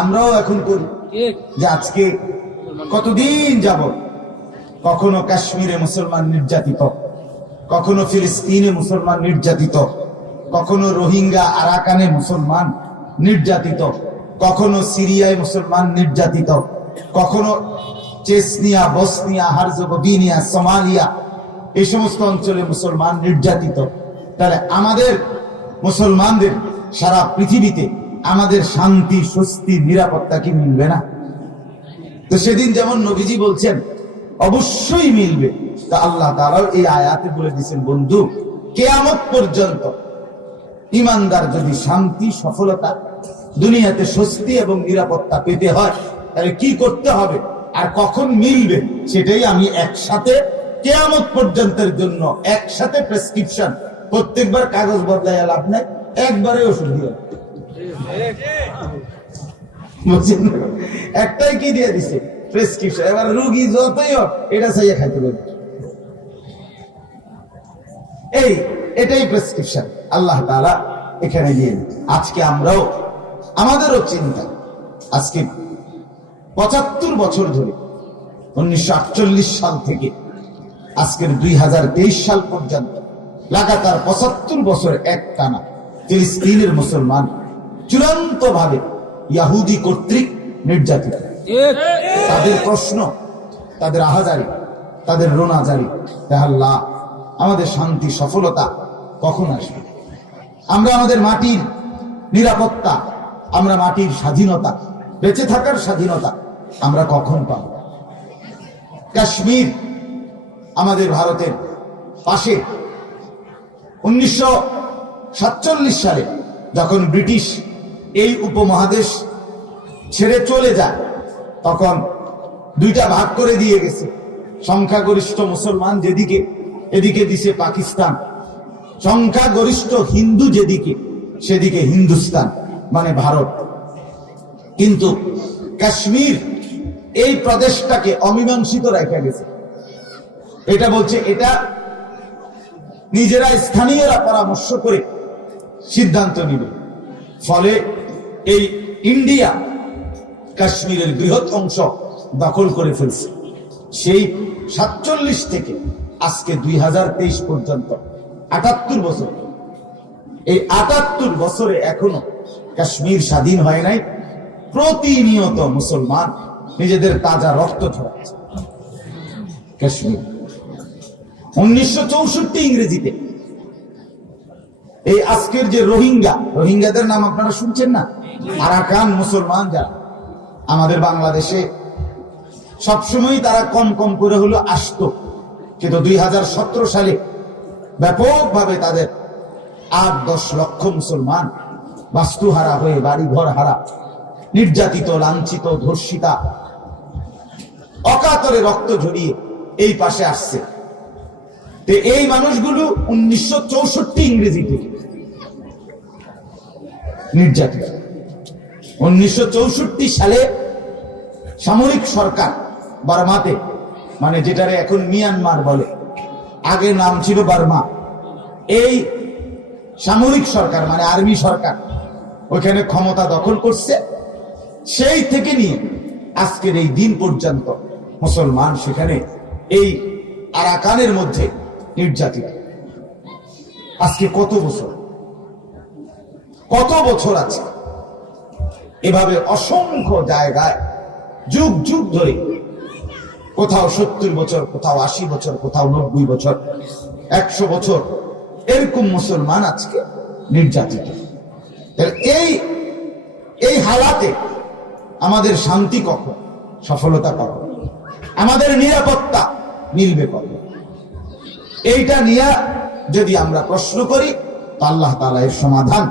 আমরাও এখন করি। যে আজকে কতদিন যাব কখনো কাশ্মীরে মুসলমান নির্যাতিত কখনো ফিলিস্তিনে মুসলমান নির্যাতিত কখনো রোহিঙ্গা আরাকানে মুসলমান নির্যাতিত কখনো সিরিয়ায় মুসলমান নির্যাতিত কখনো চেসনিয়া বসনিয়া হারজোগোভিনিয়া সোমালিয়া এই সমস্ত অঞ্চলে মুসলমান নির্যাতিত। তাহলে আমাদের মুসলমানদের সারা পৃথিবীতে আমাদের শান্তি, স্বস্তি, নিরাপত্তা কি মিলবে না? তো সেদিন যেমন নবীজি বলছেন, অবশ্যই মিলবে। তা আল্লাহ তারাও এই আয়াতে বলে দিচ্ছেন বন্ধু, কেয়ামত পর্যন্ত ইমানদার যদি শান্তি, সফলতা, দুনিয়াতে স্বস্তি এবং নিরাপত্তা পেতে হয়, তাহলে কি করতে হবে আর কখন মিলবে, সেটাই আমি একসাথে কেয়ামত পর্যন্তের জন্য একসাথে প্রেসক্রিপশন প্রত্যেকবার কাগজ বদলাই লাভ নাই, একবারে ওষুধ দিয়ে। একটাই কি দিয়ে দিছে? প্রেসক্রিপশন এবার রুগী যতই হোক, এটা চাইয়া খাইতে পারবে। এই, এটাই প্রেসক্রিপশন আল্লাহ তাআলা এখানে দিয়ে আজকে আমরাও, আমাদেরও চিন্তা। আজকে পঁচাত্তর বছর ধরে, উনিশশো আটচল্লিশ সাল থেকে, আজকের দুই হাজার তেইশ সাল পর্যন্ত, লাগাতার পঁচাত্তর বছর এক টানা ফিলিস্তিনের মুসলমান চূড়ান্ত ভাবে ইয়াহুদি কর্তৃক নির্যাতিত। তাদের প্রশ্ন, তাদের আহাজারি, তাদের রোনাজারি আল্লাহ, আমাদের শান্তি, সফলতা কখন আসবে? আমরা আমাদের মাটির নিরাপত্তা, আমরা মাটির স্বাধীনতা, বেঁচে থাকার স্বাধীনতা আমরা কখন পাব? কাশ্মীর আমাদের ভারতের পাশে। উনিশশো সাতচল্লিশ সালে যখন ব্রিটিশ এই উপমহাদেশ ছেড়ে চলে যায়, তখন দুইটা ভাগ করে দিয়ে গেছে। সংখ্যাগরিষ্ঠ মুসলমান যেদিকে, এদিকে দিছে পাকিস্তান। সংখ্যাগরিষ্ঠ হিন্দু যেদিকে, সেদিকে হিন্দুস্তান মানে ভারত। কিন্তু কাশ্মীর এই প্রদেশটাকে অমীমাংসিত রেখে গেছে। এটা বলছে, এটা নিজেরা স্থানীয়রা পরামর্শ করে সিদ্ধান্ত নিবে। ফলে এই ইন্ডিয়া কাশ্মীরের বৃহৎ অংশ দখল করে ফেলছে। সেই সাতচল্লিশ থেকে আজকে দুই হাজার তেইশ পর্যন্ত আটাত্তর বছর। এই আটাত্তর বছরে এখনও কাশ্মীর স্বাধীন হয় নাই। প্রতিনিয়ত মুসলমান নিজেদের তাজা রক্ত ঝরাচ্ছে কাশ্মীর। উনিশশো চৌষট্টি ইংরেজিতে এই আজকের যে রোহিঙ্গা, রোহিঙ্গাদের নাম আপনারা শুনছেন না? আরাকান মুসলমান যারা, আমাদের বাংলাদেশে সবসময় তারা কম কম করে হলো আসতো। কিন্তু দুই হাজার সতেরো সালে ব্যাপকভাবে তাদের আট দশ লক্ষ মুসলমান বাস্তুহারা হয়ে বাড়ি ঘর হারা, নির্যাতিত, লাঞ্ছিত, ধর্ষিতা, অকাতরে রক্ত ঝরিয়ে এই পাশে আসছে। এই মানুষগুলো উনিশশো চৌষট্টি ইংরেজিতে নির্যাতিত। উনিশশো চৌষট্টি সালে সামরিক সরকার বার্মাতে মানে যেটারে এখন মিয়ানমার বলে, আগে নাম ছিল বার্মা। এই সামরিক সরকার মানে আর্মি সরকার, ওইখানে ক্ষমতা দখল করছে। সেই থেকে নিয়ে আজকের এই দিন পর্যন্ত মুসলমান সেখানে এই আরাকানের মধ্যে নির্যাতিত। আজকে কত বছর? কত বছর আছে? এভাবে অসংখ্য জায়গায় যুগ যুগ ধরে, কোথাও সত্তর বছর, কোথাও আশি বছর, কোথাও নব্বই বছর, একশো বছর এরকম মুসলমান আজকে নির্যাতিত। এই এই হালাতে আমাদের শান্তি কখন? সফলতা কখন? আমাদের নিরাপত্তা মিলবে কখন? এইটা নিয়ে যদি আমরা প্রশ্ন করি, তো আল্লাহ তালা এর সমাধান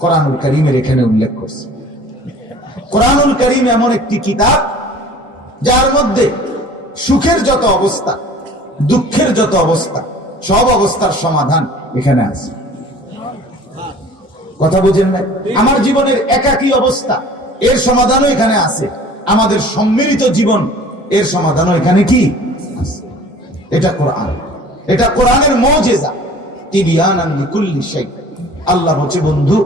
কোরআনুল করিমের এখানে উল্লেখ করছে। কোরআনুল করিম এমন একটি কিতাব, যার মধ্যে সুখের যত অবস্থা, দুঃখের যত অবস্থা, সব অবস্থার সমাধান এখানে আছে। কথা বুঝেন না আমার জীবনের একাকী অবস্থা, এর সমাধানও এখানে আছে। আমাদের সম্মিলিত জীবন, এর সমাধানও এখানে কি? এটা কোরআন। এটা কোরআনের মজেজা। শাই আল্লাহ বলছে, বন্ধু,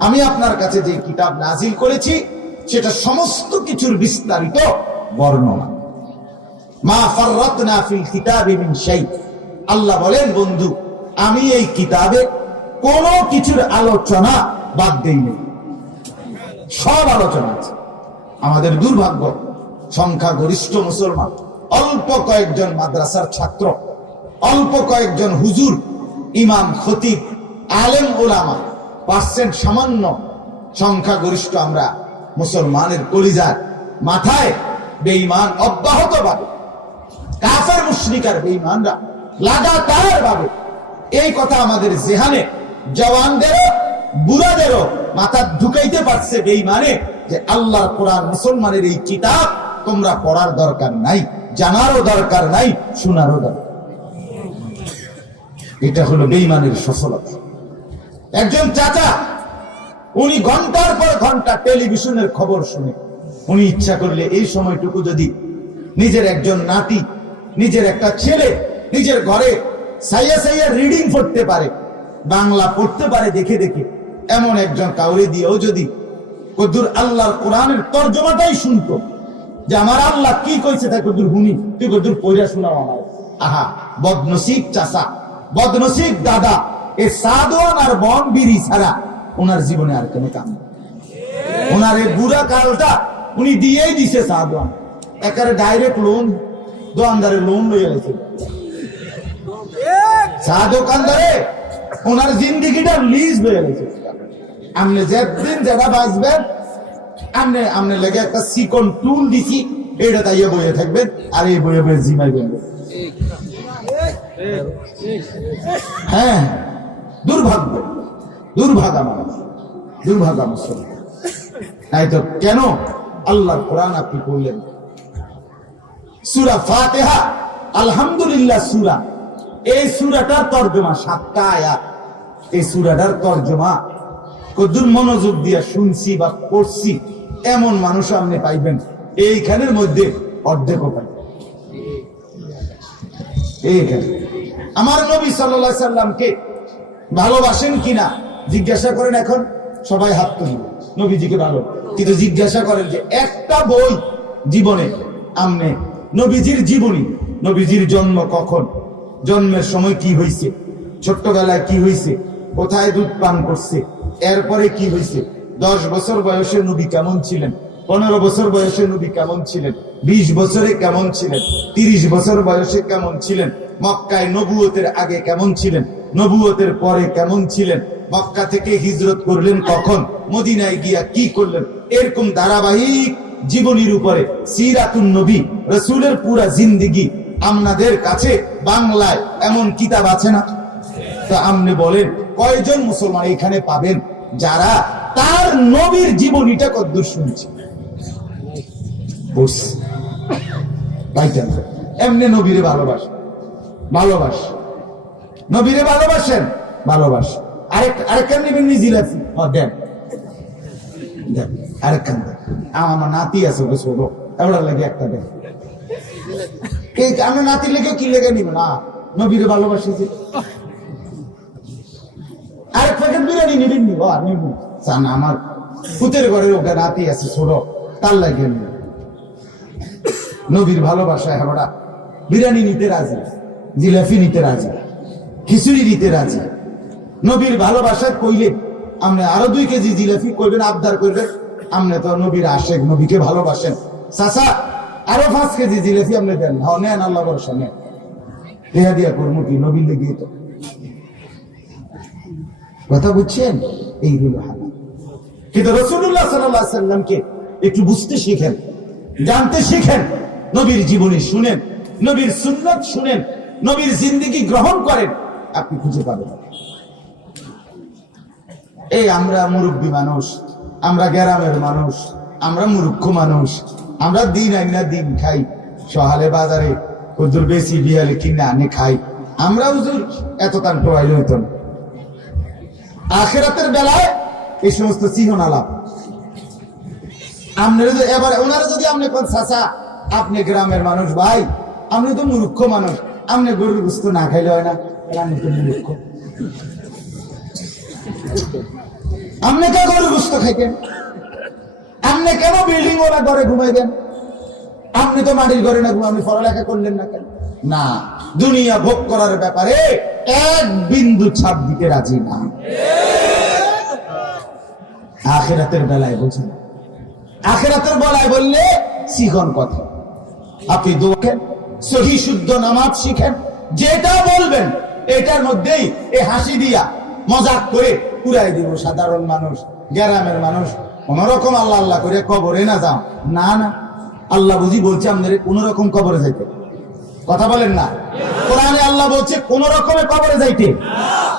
আমি আপনার কাছে যে কিতাব নাজিল করেছি সেটা সমস্ত কিছুর বিস্তারিত বর্ণনা। মা ফাররাতনা আল্লাহ বলেন, বন্ধু, আমি এই কিতাবে কোন কিছুর আলোচনা বাদ দেইনি। সব আলোচনা আছে। আমাদের দুর্ভাগ্য, সংখ্যাগরিষ্ঠ মুসলমান, অল্প কয়েকজন মাদ্রাসার ছাত্র, অল্প কয়েকজন হুজুর, ইমাম, খতিব, আলেম ওলামা পার্সেন্ট সামান্য সংখ্যাগরিষ্ঠ আমরা মুসলমানের কলিজার মাথায় বেঈমান অব্যাহত ভাবে কাফের মুশরিকার বেঈমানরা লাগাতার ভাবে এই কথা আমাদের জেহানে জওয়ানদেরও, বুড়াদেরও মাথা ঢুকাইতে পারছে বেঈমানে যে আল্লাহর কোরআন মুসলমানের এই কিতাব তোমরা পড়ার দরকার নাই, জানারও দরকার নাই, শোনারও দরকার এটা হলো বেঈমানের সফলতা। একজন চাচা উনি ঘণ্টার পর ঘণ্টা টেলিভিশনের খবর শুনে। উনি ইচ্ছা করলে এই সময়টুকু যদি নিজের একজন নাতি, নিজের একটা ছেলে, নিজের ঘরে সাইয়া সাইয়া রিডিং পড়তে পারে, বাংলা পড়তে পারে দেখে দেখে, এমন একজন কাউরে দিয়েও যদি কদ্দুর আল্লাহর কোরআনের তর্জমাটাই শুনতো যে আমার আল্লাহ কি কইছে তাই কদ্দুর হুনি তুই কদ্দুর পড়িয়া শোনাও আমার আহা, বদনসিব চাষা বদনসিব দাদা, এ সাদওয়ান আর বন বিড়ি ছাড়া ওনার জীবনে আর কোনো কাম ওনার এই বুড়া কালটা উনি দিয়েই দিছে সাদওয়ান একারে ডাইরেক্ট লোন দোকানদারে লোন লইয়া গেছে। চা দোকানদারে ওনার জিন্দিগিটা লিজ হয়ে গেছে। আপনি যেদিন যেটা বাঁচবেন, আপনি আপনি লেগে একটা সিকন টুল দিছি এটা তাইয়ে বইয়ে থাকবেন, আর এই বইয়ে বইয়ে জিমাইবেন হ্যাঁ দুর্ভাগ্য। দুর্ভাগা মানুষ, দুর্ভাগা মুসলমান। তাই তো কেন কোরআন আপনি সুরা ফাতেহা, আলহামদুলিল্লাহ সুরা। এই সুরাটার তর্জমা সাতটা আয়াত। এই সুরাটার তর্জমা মনোযোগ দিয়ে শুনছি বা পড়ছি, এমন মানুষ আপনি পাইবেন। এইখানের মধ্যে এইখানে। আমার নবী সাল্লাহ সাল্লামকে ভালোবাসেন কিনা? জিজ্ঞাসা করেন এখন, সবাই হাত তুলবে নবীজিকে ভালো। কিন্তু জিজ্ঞাসা করেন যে, একটা বই জীবনে আমনে? নবীজির জীবনী। নবীজির জন্ম কখন? জন্মের সময় কি হয়েছে ছোট্টবেলায় কি হয়েছে কোথায় দুধ পান করছে? এরপরে কি হয়েছে দশ বছর বয়সে নবী কেমন ছিলেন? পনেরো বছর বয়সে নবী কেমন ছিলেন? বিশ বছরে কেমন ছিলেন? তিরিশ বছর বয়সে কেমন ছিলেন? মক্কায় নবুয়তের আগে কেমন ছিলেন? নবুয়তের পরে কেমন ছিলেন? মক্কা থেকে হিজরত করলেন কখন? মদিনায় গিয়া কি করলেন? এরকম ধারাবাহিক জীবনীর উপরে সিরাতুন নবী, রসুলের পুরা জিন্দিগি আপনাদের কাছে বাংলায় এমন কিতাব আছে না? তা বলেন, কয়জন মুসলমান এখানে পাবেন যারা তার নবীর জীবনীটা কদ্দূর শুনছে? এমনি নবীরে ভালোবাস ভালোবাস। নবীরে ভালোবাসেন? ভালোবাস। আরেক হ্যাঁ আমার নাতি আছে লাগে একটা কে না বিরিয়ানি নি? চান আমার পুতের ঘরে ওটা নাতি আছে, ছোট। তার লাগে নবীর ভালোবাসা হেবড়া বিরিয়ানি নিতে রাজি। জিলাপি নিতে রাজি। খিচুড়ি নিতে রাজি। নবীর ভালোবাসায় কইলে আপনি আরও দুই কেজি জিলাপি করবেন, আবদার করবেন। আপনি তো নবীর আশেক, নবীকে ভালোবাসেন। চাচা, আরও পাঁচ কেজি জিলাপি আপনি দেন। হ্যাঁ নেন আল্লাহ ভরসা, নেন। দেয়া দিয়া করব কি? নবীর লেগে তো। কথা বুঝছেন? হারাম কিন্তু রসুল্লাহ সাল্লাহ সাল্লামকে একটু বুঝতে শিখেন, জানতে শিখেন। নবীর জীবনী শুনেন, নবীর সুন্নত শুনেন, নবীর জিন্দিগি গ্রহণ করেন। আপনি খুঁজে পাবেন। এই আমরা মুরব্বী মানুষ, আমরা গ্রামের মানুষ, আমরা মূর্খ মানুষ, আমরা দিন আইনা দিন খাই, সহালে বাজারে হুজুর বেশি বিয়ালে কিনে আনে খাই। আমরা হুজুর এত তার টোয়াইলে হইত না। আখেরাতের বেলায় এই সমস্ত চিহ্ন আলাপ আপনারা এবার ওনারা যদি আপনি কোন, চাচা, আপনি গ্রামের মানুষ ভাই, আপনি তো মূর্খ মানুষ, আপনি গরুর গুস্ত না খাইলে হয় না? আপনি তো আপনি কে গরুর গুস্ত খাইতেন আপনি কেন বিল্ডিং ওরা ঘরে ঘুমাইবেন? আপনি তো মাটির ঘরে না ঘুম আপনি পড়ালেখা করলেন না কেন? না, দুনিয়া ভোগ করার ব্যাপারে এক বিন্দু ছাপ দিতে রাজি না। আখেরাতের বেলায় বলছেন, আখেরাতের বেলায় বললে শিখন কথা। আপনি দোকেন সহি শুদ্ধ নামাজ শিখেন, যেটা বলবেন, এটার মধ্যেই এই হাসি দিয়া মজাক করে পুরাই দিব, সাধারণ মানুষ গ্রামের মানুষ। কোনরকম আল্লাহ আল্লাহ করে কবরে না যাও। না না। আল্লাহ বুঝি বলছে আমাদের কোন রকম কবরে যাইতে। কথা বলেন না? কোরআনে আল্লাহ বলছে কোন রকমের কবরে যাইতে।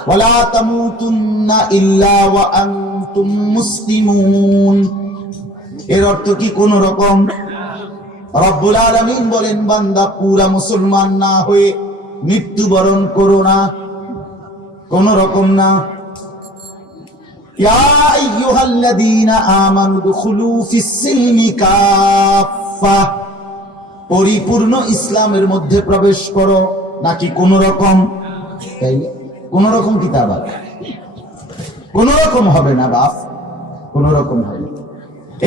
ওয়ালা তামুতুন্না ইল্লা ওয়া আনতুম মুসলিমুন। এর অর্থ কি কোন রকম রব্বুল আলামিন বলেন, বান্দা পুরা মুসলমান না হয়ে মৃত্যুবরণ করো না। কোন রকম না। ইয়া আইয়ুহাল্লাযীনা আমানু দুখুলু ফিস-সিলমি কাফা পরিপূর্ণ ইসলামের মধ্যে প্রবেশ করো, নাকি কোন রকম তাই কোন রকম কিতাব কোন রকম হবে না বাপ কোন রকম হবে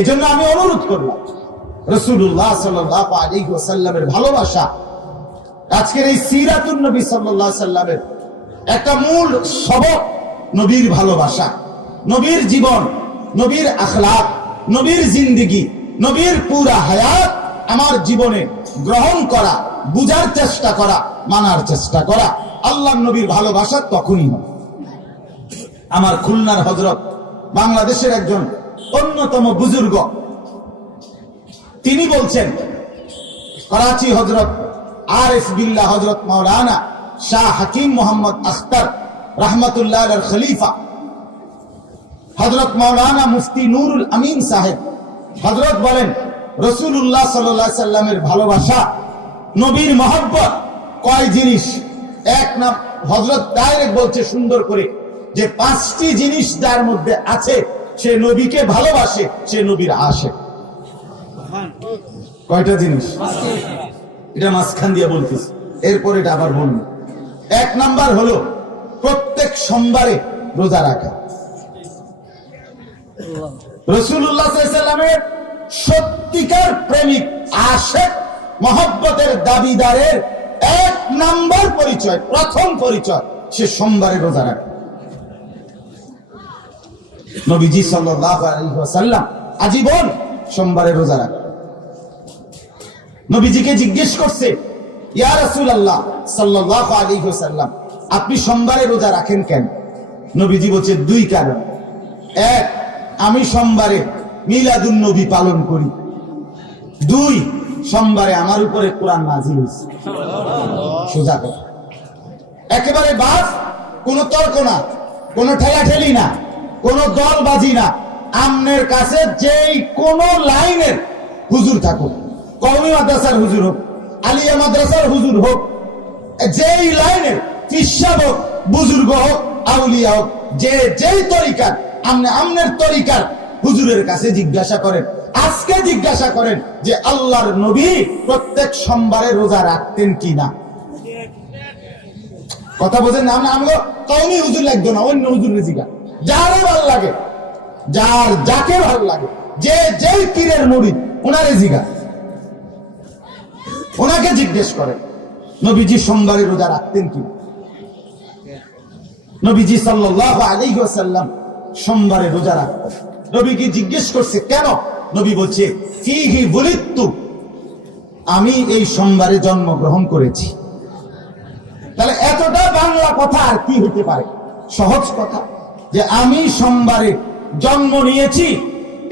এজন্য আমি অনুরোধ করলাম রসুল্লাহ সাল্লাহ আলী ওসাল্লামের ভালোবাসা, আজকের এই সিরাতুল নবী সাল্লাহ সাল্লামের একটা মূল সবক নবীর ভালোবাসা। নবীর জীবন, নবীর আখলাক, নবীর জিন্দিগি, নবীর পুরা হায়াত আমার জীবনে গ্রহণ করা, বুঝার চেষ্টা করা, মানার চেষ্টা করা। আল্লাহ নবীর ভালোবাসা তখনই আমার খুলনার হজরত বাংলাদেশের একজন অন্যতম বুজুর্গ, তিনি বলছেন, করাচি হজরত আর এফ বিল্লা হজরত মৌলানা শাহ হাকিম মোহাম্মদ আখতার রহমতুল্লাহ খলিফা হজরত মৌলানা মুফতি নুরুল আমিন সাহেব হজরত বলেন রসুল্লাহ সাল্লাহ সাল্লামের ভালোবাসা, নবীর মহব্বত কয় জিনিস? এক নাম হজরত ডাইরেক্ট বলছে সুন্দর করে যে পাঁচটি জিনিস যার মধ্যে আছে, সে নবীকে ভালোবাসে, সে নবীর আসে কয়টা জিনিস? এটা মাঝখান দিয়ে বলতেছি, এরপরে এটা আবার বলব। এক নাম্বার হলো, প্রত্যেক সোমবারে রোজা রাখা। রসুল্লাহ সত্যিকার প্রেমিক মহব্বতের দাবিদারের এক নাম্বার পরিচয়, প্রথম পরিচয়, সে সোমবারে রোজা রাখে। নবীজি ওয়াসাল্লাম আজীবন সোমবারে রোজা রাখে। নবীজিকে জিজ্ঞেস করছে, ইয়া রাসূলুল্লাহ সাল্লাল্লাহু আলাইহি ওয়াসাল্লাম, আপনি সোমবারে রোজা রাখেন কেন? নবীজি বলছে, দুই কারণ। এক আমি সোমবারে মিলাদুন নবী পালন করি। দুই, সোমবারে আমার উপরে কোরআন নাজিল সোজা কথা। একেবারে বাস, কোন তর্ক না, কোন ঠেলাঠেলি না, কোন দলবাজি না। আমনের কাছে যেই কোন লাইনের হুজুর থাকুক, কওমি মাদ্রাসার হুজুর হোক, আলিয়া মাদ্রাসার হুজুর হোক, যেই লাইনের পিসাব হোক, বুজুর্গ হোক, আউলিয়া হোক, যে যেই তরিকার আমনে আমনের তরিকার হুজুরের কাছে জিজ্ঞাসা করেন। আজকে জিজ্ঞাসা করেন যে আল্লাহর নবী প্রত্যেক সোমবারে রোজা রাখতেন কি না কথা বোঝেন না? আমরা কওমি হুজুর লাগতো না, অন্য হুজুর জিগা যারে ভালো লাগে, যার যাকে ভালো লাগে, যে যেই পীরের মুরিদ ওনারে জিগা ওনাকে জিজ্ঞেস করে নবীজি সোমবারে রোজা রাখতেন কি নবীজি সাল্লাল্লাহু আলাইহি ওয়াসাল্লাম সোমবারে রোজা রাখতেন নবীকে জিজ্ঞেস করছে, কেন? নবী বলছে আমি এই সোমবারে জন্মগ্রহণ করেছি। তাহলে এতটা বাংলা কথা আর কি হতে পারে? সহজ কথা যে আমি সোমবারে জন্ম নিয়েছি,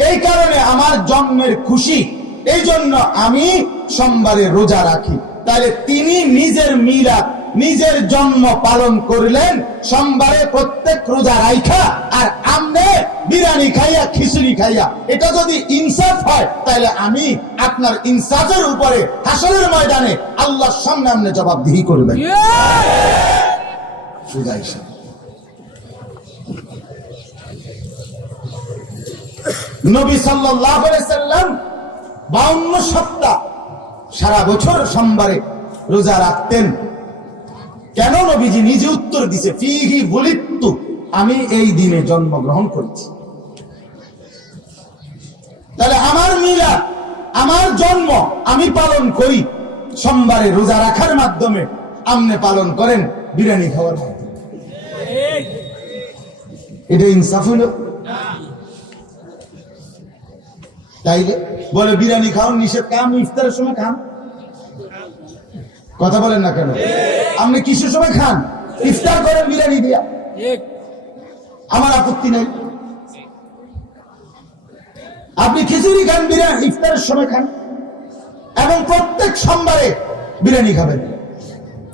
এই কারণে আমার জন্মের খুশি। এই জন্য আমি সোমবারে রোজা রাখি। তাহলে তিনি নিজের মিলাদ, নিজের জন্ম পালন করলেন, সোমবারে প্রত্যেক রোজা রাইখা আর আমনে বিরিয়ানি খাইয়া খিচুড়ি খাইয়া। এটা যদি ইনসাফ হয় তাহলে আমি আপনার ইনসাফের উপরে হাসরের ময়দানে আল্লাহর সামনে আমনে জবাবদিহি করবেন। নবী সাল্লাল্লাহু আলাইহি সাল্লাম 52 সপ্তাহ সারা বছর সোমবারে রোজা রাখতেন। কেন নবীজি নিজে উত্তর দিছে? ফিহি বলিত্তু। আমি এই দিনে জন্মগ্রহণ করেছি। তাহলে আমার মিলা আমার জন্ম আমি পালন করি। সোমবারে রোজা রাখার মাধ্যমে আমনে পালন করেন বিরিয়ানি খাওয়ার মাধ্যমে। এটা ইনসাফ হলো? তাইলে বলে, বিরিয়ানি খাওয়ার নিষেধ খান ইফতারের সময় খান কথা বলেন না কেন? আপনি কিসের সময় খান? ইফতার করেন বিরিয়ানি দিয়া। আমার আপত্তি নাই। আপনি খিচুড়ি খান বিরিয়ানি ইফতারের সময় খান এবং প্রত্যেক সোমবারে বিরিয়ানি খাবেন।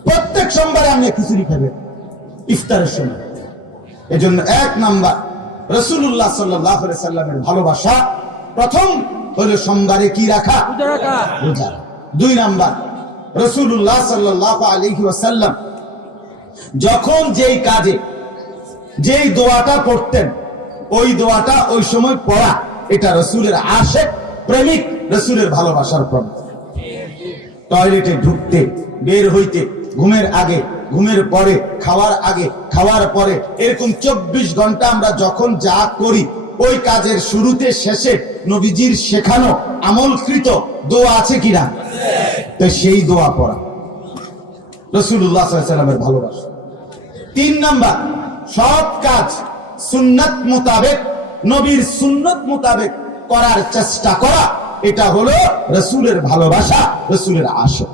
প্রত্যেক সোমবারে আপনি খিচুড়ি খাবেন ইফতারের সময়। এজন্য এক নাম্বার রসুল্লাহ সাল্লাহ সাল্লামের ভালোবাসা প্রথম হলো সোমবারে কি রাখা? রোজা দুই নাম্বার রসুল্লাহ সাল্লাহ আলহি ওয়াসাল্লাম যখন যেই কাজে যেই দোয়াটা পড়তেন, ওই দোয়াটা ওই সময় পড়া। এটা রসুলের আশেক প্রেমিক, রসুলের ভালোবাসার প্রমাণ। টয়লেটে ঢুকতে, বের হইতে, ঘুমের আগে, ঘুমের পরে, খাওয়ার আগে, খাওয়ার পরে, এরকম চব্বিশ ঘণ্টা আমরা যখন যা করি, ওই কাজের শুরুতে, শেষে নবীজির শেখানো, আমলকৃত দোয়া আছে কিনা? তো সেই দোয়া পড়া। রসুল্লাহ সাল্লামের ভালোবাসা। তিন নাম্বার সব কাজ সুন্নত মোতাবেক, নবীর সুন্নত মোতাবেক করার চেষ্টা করা, এটা হলো রসুলের ভালোবাসা, রসুলের আশা